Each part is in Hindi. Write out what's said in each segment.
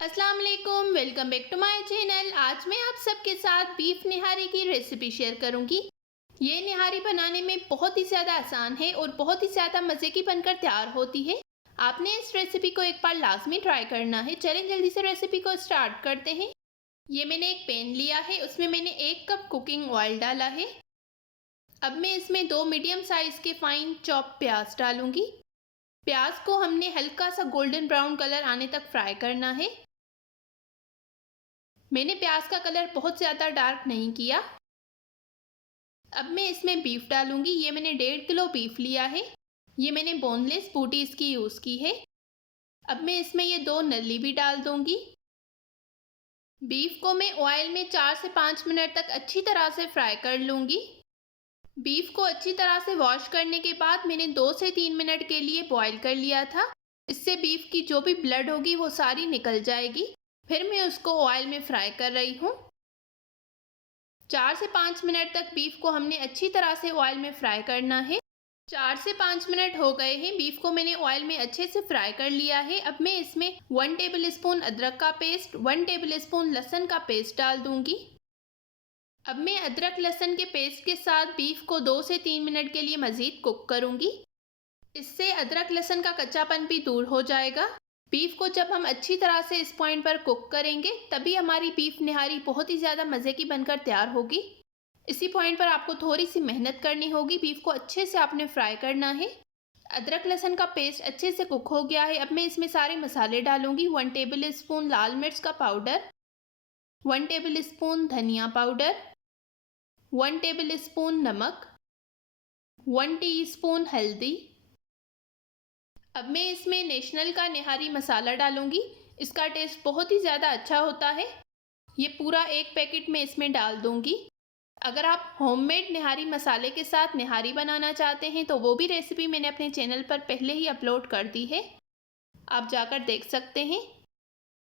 अस्सलाम वालेकुम, welcome back to my channel. आज मैं आप सबके साथ बीफ निहारी की रेसिपी शेयर करूंगी। ये निहारी बनाने में बहुत ही ज़्यादा आसान है और बहुत ही ज़्यादा मज़े की बनकर तैयार होती है। आपने इस रेसिपी को एक बार लाजमी ट्राई करना है। चलें जल्दी से रेसिपी को स्टार्ट करते हैं। ये मैंने एक पैन लिया है, उसमें मैंने 1 कप कुकिंग ऑयल डाला है। अब मैं इसमें 2 मीडियम साइज़ के फाइन चॉप प्याज डालूंगी। प्याज को हमने हल्का सा गोल्डन ब्राउन कलर आने तक फ्राई करना है। मैंने प्याज का कलर बहुत ज़्यादा डार्क नहीं किया। अब मैं इसमें बीफ डालूंगी। ये मैंने 1.5 किलो बीफ लिया है। ये मैंने बोनलेस बूटी इसकी यूज़ की है। अब मैं इसमें ये 2 नली भी डाल दूंगी। बीफ को मैं ऑयल में 4 से 5 मिनट तक अच्छी तरह से फ्राई कर लूँगी। बीफ को अच्छी तरह से वॉश करने के बाद मैंने 2 से 3 मिनट के लिए बॉईल कर लिया था। इससे बीफ की जो भी ब्लड होगी वो सारी निकल जाएगी। फिर मैं उसको ऑयल में फ्राई कर रही हूँ। 4 से 5 मिनट तक बीफ को हमने अच्छी तरह से ऑयल में फ्राई करना है। 4 से 5 मिनट हो गए हैं। बीफ को मैंने ऑयल में अच्छे से फ्राई कर लिया है। अब मैं इसमें 1 टेबल स्पून अदरक का पेस्ट, 1 टेबल स्पून लहसुन का पेस्ट डाल दूंगी। अब मैं अदरक लहसुन के पेस्ट के साथ बीफ को 2 से 3 मिनट के लिए मज़ीद कुक करूंगी। इससे अदरक लहसुन का कच्चापन भी दूर हो जाएगा। बीफ को जब हम अच्छी तरह से इस पॉइंट पर कुक करेंगे तभी हमारी बीफ निहारी बहुत ही ज़्यादा मज़े की बनकर तैयार होगी। इसी पॉइंट पर आपको थोड़ी सी मेहनत करनी होगी। बीफ को अच्छे से आपने फ्राई करना है। अदरक लहसुन का पेस्ट अच्छे से कुक हो गया है। अब मैं इसमें सारे मसाले डालूंगी। 1 टेबल स्पून लाल मिर्च का पाउडर, 1 टेबल स्पून धनिया पाउडर, 1 टेबल स्पून नमक, 1 टीस्पून हल्दी। अब मैं इसमें नेशनल का निहारी मसाला डालूंगी। इसका टेस्ट बहुत ही ज़्यादा अच्छा होता है। ये पूरा 1 पैकेट में इसमें डाल दूंगी। अगर आप होममेड निहारी मसाले के साथ निहारी बनाना चाहते हैं तो वो भी रेसिपी मैंने अपने चैनल पर पहले ही अपलोड कर दी है, आप जाकर देख सकते हैं।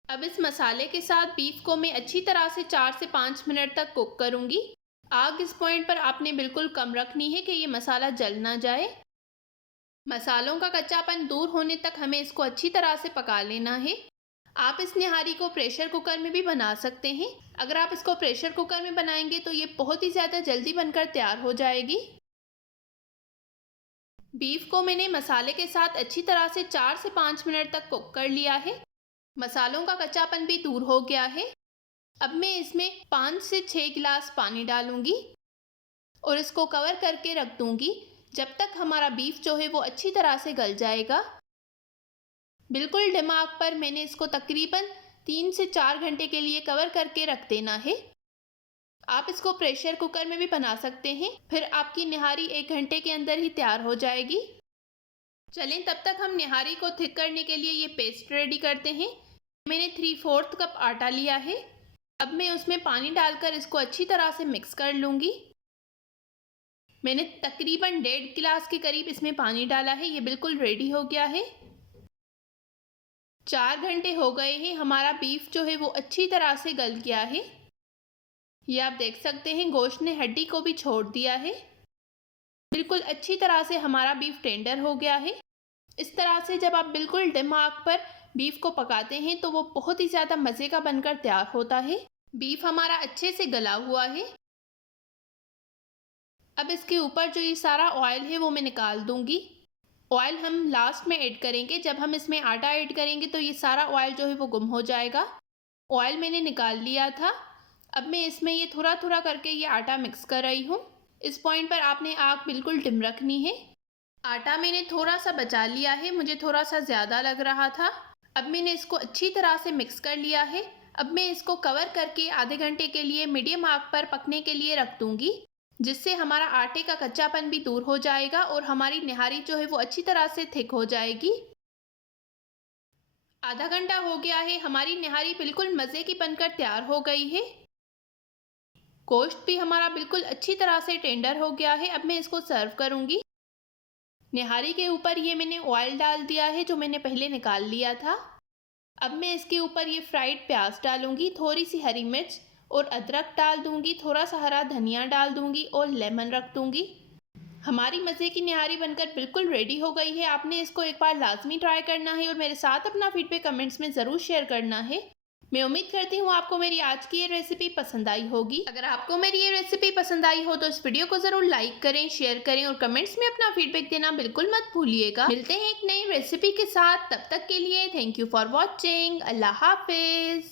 अब इस मसाले के साथ बीफ को मैं अच्छी तरह से 4 से 5 मिनट तक कुक करूंगी। आग इस पॉइंट पर आपने बिल्कुल कम रखनी है कि ये मसाला जल ना जाए। मसालों का कच्चापन दूर होने तक हमें इसको अच्छी तरह से पका लेना है। आप इस निहारी को प्रेशर कुकर में भी बना सकते हैं। अगर आप इसको प्रेशर कुकर में बनाएंगे तो ये बहुत ही ज़्यादा जल्दी बनकर तैयार हो जाएगी। बीफ को मैंने मसाले के साथ अच्छी तरह से 4 से 5 मिनट तक कुक कर लिया है। मसालों का कच्चापन भी दूर हो गया है। अब मैं इसमें 5 से 6 गिलास पानी डालूंगी और इसको कवर करके रख दूंगी जब तक हमारा बीफ जो है वो अच्छी तरह से गल जाएगा। बिल्कुल दिमाग पर मैंने इसको तकरीबन 3 से 4 घंटे के लिए कवर करके रख देना है। आप इसको प्रेशर कुकर में भी बना सकते हैं, फिर आपकी निहारी 1 घंटे के अंदर ही तैयार हो जाएगी। चलें तब तक हम निहारी को थिक करने के लिए ये पेस्ट रेडी करते हैं। मैंने 3/4 कप आटा लिया है। अब मैं उसमें पानी डालकर इसको अच्छी तरह से मिक्स कर लूँगी। मैंने तकरीबन 1.5 गिलास के करीब इसमें पानी डाला है। ये बिल्कुल रेडी हो गया है। 4 घंटे हो गए हैं। हमारा बीफ जो है वो अच्छी तरह से गल गया है। ये आप देख सकते हैं गोश्त ने हड्डी को भी छोड़ दिया है। बिल्कुल अच्छी तरह से हमारा बीफ टेंडर हो गया है। इस तरह से जब आप बिल्कुल डिम आग पर बीफ को पकाते हैं तो वो बहुत ही ज़्यादा मज़े का बनकर तैयार होता है। बीफ हमारा अच्छे से गला हुआ है। अब इसके ऊपर जो ये सारा ऑयल है वो मैं निकाल दूंगी। ऑयल हम लास्ट में ऐड करेंगे। जब हम इसमें आटा ऐड करेंगे तो ये सारा ऑयल जो है वो गुम हो जाएगा। ऑयल मैंने निकाल लिया था। अब मैं इसमें ये थोड़ा थोड़ा करके ये आटा मिक्स कर रही हूँ। इस पॉइंट पर आपने आग बिल्कुल डिम रखनी है। आटा मैंने थोड़ा सा बचा लिया है, मुझे थोड़ा सा ज़्यादा लग रहा था। अब मैंने इसको अच्छी तरह से मिक्स कर लिया है। अब मैं इसको कवर करके आधे घंटे के लिए मीडियम आग पर पकने के लिए रख दूँगी, जिससे हमारा आटे का कच्चापन भी दूर हो जाएगा और हमारी निहारी जो है वो अच्छी तरह से थिक हो जाएगी। आधा घंटा हो गया है। हमारी निहारी बिल्कुल मज़े की बनकर तैयार हो गई है। गोश्त भी हमारा बिल्कुल अच्छी तरह से टेंडर हो गया है। अब मैं इसको सर्व करूँगी। निहारी के ऊपर ये मैंने ऑयल डाल दिया है जो मैंने पहले निकाल लिया था। अब मैं इसके ऊपर ये फ्राइड प्याज डालूँगी, थोड़ी सी हरी मिर्च और अदरक डाल दूँगी, थोड़ा सा हरा धनिया डाल दूँगी और लेमन रख दूँगी। हमारी मज़े की निहारी बनकर बिल्कुल रेडी हो गई है। आपने इसको एक बार लाज़मी ट्राई करना है और मेरे साथ अपना फीडबैक कमेंट्स में ज़रूर शेयर करना है। मैं उम्मीद करती हूँ आपको मेरी आज की ये रेसिपी पसंद आई होगी। अगर आपको मेरी ये रेसिपी पसंद आई हो तो इस वीडियो को ज़रूर लाइक करें, शेयर करें और कमेंट्स में अपना फीडबैक देना बिल्कुल मत भूलिएगा। मिलते हैं एक नई रेसिपी के साथ, तब तक के लिए थैंक यू फॉर वॉचिंग। अल्लाह हाफिज़।